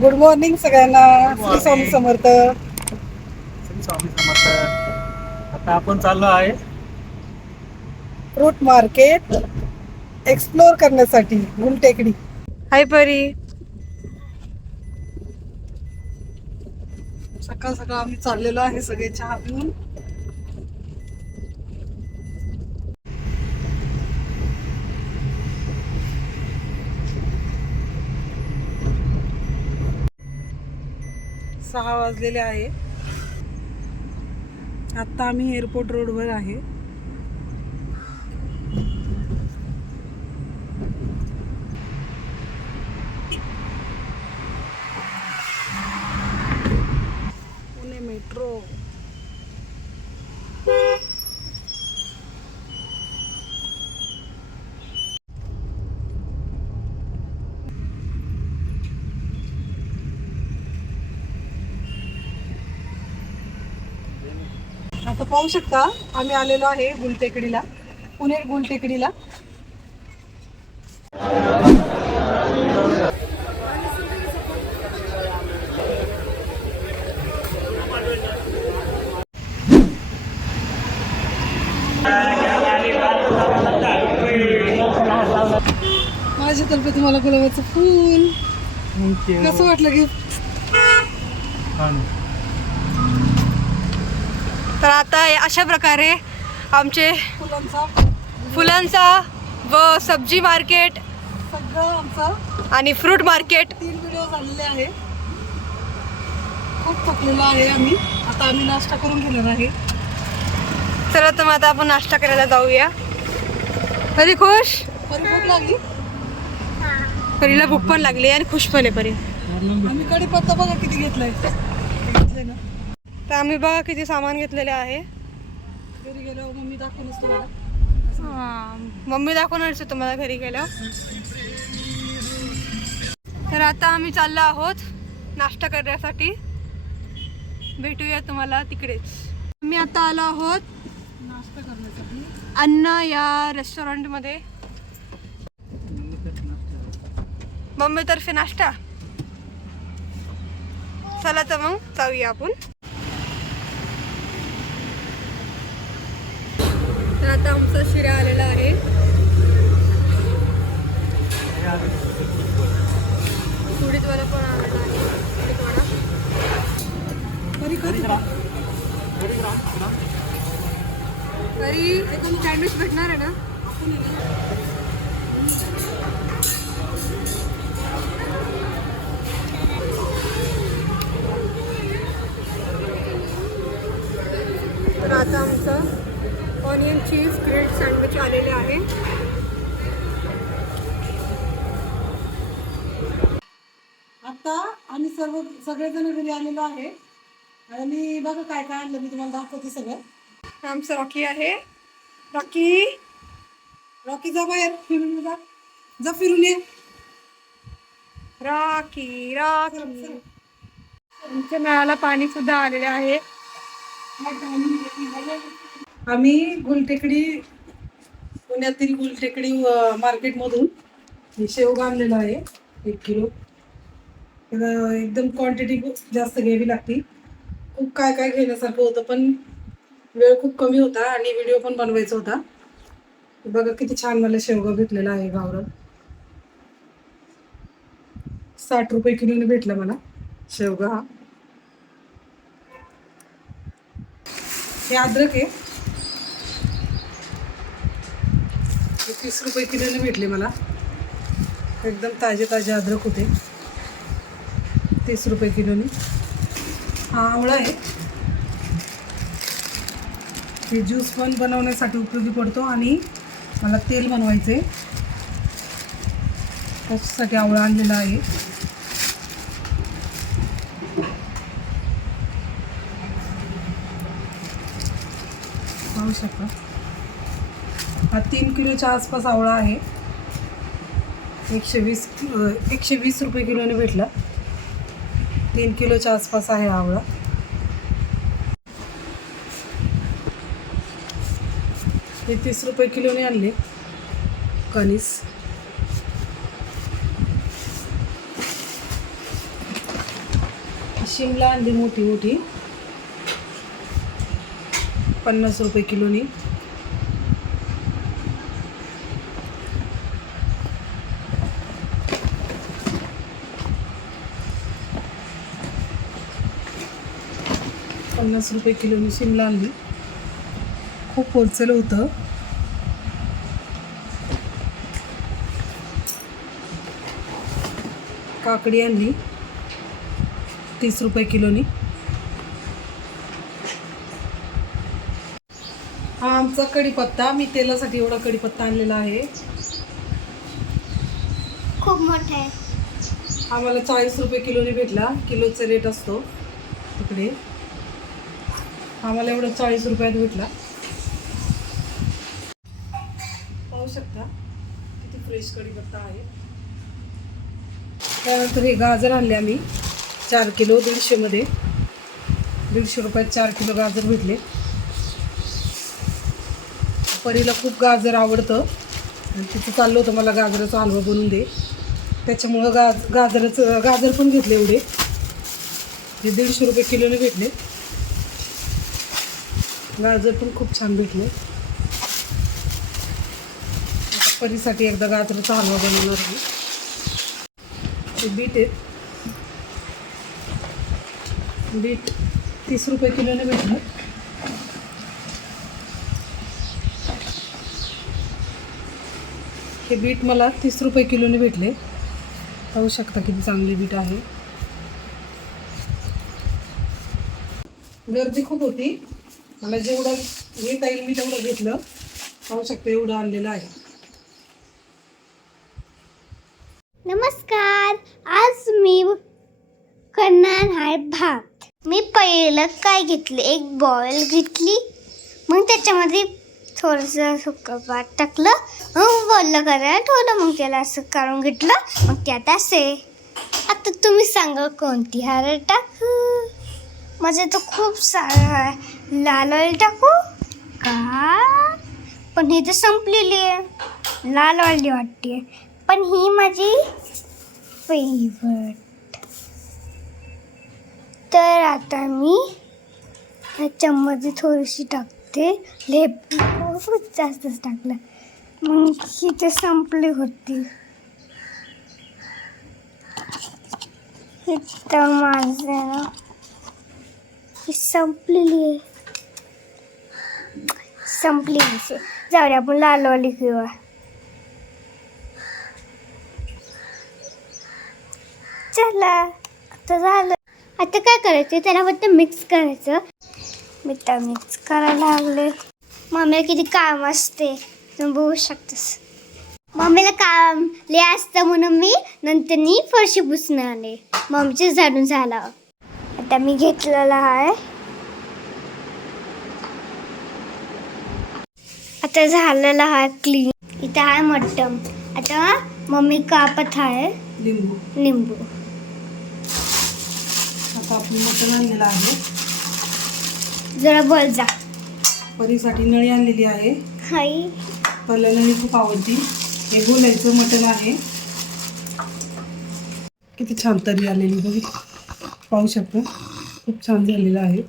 Good morning सगळ्यांना. श्री स्वामी समर्थ. श्री स्वामी समर्थ. आता आपण चाललो आहे फ्रूट मार्केट एक्सप्लोर करण्यासाठी गुलटेकडी. हाय परी. सकाळ सकाळ आम्ही चाललेलो आहे सगळे चहा पिऊन. सहा वाजलेले आहे. आता आम्ही एअरपोर्ट रोडवर आहे. पुणे मेट्रो. आता पाहू शकता आम्ही आलेलो आहे गुलटेकडीला, पुणे गुलटेकडीला. माझ्यातर्फे तुम्हाला गुलाबाचं फूल. कसं वाटलं गिफ्ट? तर आता अशा प्रकारे आमचे फुलांचा व सब्जी मार्केट सगळं आमचं आणि फ्रूट मार्केट 3 व्हिडिओ झालेले आहे. खूप थकलेलो आहे आम्ही. आता आम्ही नाश्ता करून घेणार आहे. चला तर मग आता आपण नाश्ता करायला जाऊया. परी खुश? परी भूक लागली? परीला भूक पण लागली आणि खुश पण आहे परी. आम्ही कढीपत्ता बघा किती घेतलाय. ना तर आम्ही बघा किती सामान घेतलेले आहे. घरी गेल्यावर मम्मी दाखवूनच तुम्हाला. मम्मी दाखवणारच तुम्हाला घरी गेल्यावर. तर आता आम्ही चाललो आहोत नाश्ता करण्यासाठी. भेटूया तुम्हाला तिकडेच. आम्ही आता आलो आहोत नाश्ता करण्यासाठी अन्न या रेस्टॉरंटमध्ये. मम्मीतर्फे नाश्ता. चला तर मग जाऊया आपण. तर आता आमचा शिरा आलेला आहे. उडीदवाला पण आलेला आहे. तरी एकदम सँडविच भेटणार आहे ना? तर आता आमचं ऑनियन चीज ग्रिल्ड सँडविच आलेले आहे. आता आम्ही सगळेजण घरी आलेलो आहे आणि बघा काय काय आणलं मी तुम्हाला दाखवते सगळं. आमचं रॉकी आहे. रॉकी जा बाहेर फिरून जा फिरून ये. रॉकी आमच्या नळाला पाणी सुद्धा आलेले आहे. आम्ही गुलटेकडी पुण्यातील गुलटेकडी मार्केटमधून शेवगा आणलेला आहे 1 किलो. एकदम क्वांटिटी जास्त घ्यावी लागते. खूप काय काय घेण्यासारखं होतं पण वेळ खूप कमी होता आणि व्हिडिओ पण बनवायचा होता. बघा किती छान मला शेवगा भेटलेला आहे गावरान. 60 रुपये किलोने भेटला मला शेवगा. हा हे अद्रक आहे. 30 रुपये किलोने भेटले मला. एकदम ताजे अद्रक होते. 30 रुपये किलोने. हा आवळा आहे. हे ज्यूस पण बनवण्यासाठी उपयोगी पडतो आणि मला तेल बनवायचे त्याच्यासाठी आवळा आणलेला आहे. पाहू शकता हा 3 किलोच्या आसपास आवळा आहे. 120 रुपये किलोने भेटला. 3 किलोच्या आसपास आहे आवळा. हे 30 रुपये किलोने आणले कणीस. शिमला आणली मोठी मोठी 50 रुपये किलोनी. ₹50 किलोनी शिमला आणली. खूप होलसेल होतं. काकडी आणली 30 रुपये किलोनी. हा आमचा कढीपत्ता. मी तेलासाठी एवढा कढीपत्ता आणलेला आहे. खूप मोठा आहे. आम्हाला 40 रुपये किलोनी भेटला. किलोचा रेट असतो तिकडे. आम्हाला एवढा 40 रुपयात भेटला. पाहू शकता किती फ्रेश कढीपत्ता आहे. त्यानंतर हे गाजर आणले आम्ही 4 किलो. 150 मध्ये 150 रुपयात 4 किलो गाजर भेटले. परीला खूप गाजर आवडतं आणि तिचं चाललं होतं मला गाजराचा हलवा बनवून दे. त्याच्यामुळं गाजर पण घेतले एवढे. हे 150 रुपये किलोने भेटले. गाजर पण खूप छान भेटले. आता परीसाठी एकदा गाजराचा हलवा बनवणार आहे. हे बीट आहेत. बीट 30 रुपये किलोने भेटलं. हे बीट मला 30 रुपये किलोने भेटले. पाहू शकता किती चांगले बीट आहे. गर्दी खूप होती. मला जेवढं घेता येईल मी तेवढं घेतलं. पाहू शकता एवढं आणलेलं आहे. नमस्कार. आज मी करणार आहे भात. मी पहिलं काय घेतले, एक बॉईल घेतली, मग त्याच्यामध्ये थोडंसं सुकं भात टाकलं, मग बोललं करायला ठेवलं, मग त्याला असं काढून घेतलं, मग त्यात असे. आता तुम्ही सांगा कोणती हळद टाकू. माझे तर खूप सारं आहे. लाल हळद टाकू का, पण ही तर संपलेली आहे. लाल वाली वाटते, पण ही माझी फेवरेट. तर आता मी ह्याच्यामध्ये थोडीशी टाकते. खूप जास्तच टाकलं, मग ही तर संपली होती. ही तर माझं ना ही संपलेली आहे. संपली असे. जाऊ दे, आपण लालवाली घेऊया. चला आता झालं. आता काय करायचं, त्याला फक्त मिक्स करायचं. मी तर मिक्स करायला लागले. मम्मीला किती काम असते तुम्ही बघू शकतास. मम्मीला काम लय असतं म्हणून मी नंतर फरशी पुसणं आले. मम्मीचे झाडून झालं. आता मी घेतलेला आहे. आता झालेला आहे क्लीन. इथं आहे मटण. आता मम्मी कापत आहे लिंबू. आता आपण मटण आणलेलं आहे. जरा बोल जा. परीसाठी नळी आणलेली आहे. हाय, पहिल्या नळी खूप आवडती. हे बोलायचं मटण आहे. किती छान तरी आलेली बघितलं. पाहू शकतो खूप छान झालेलं आहे.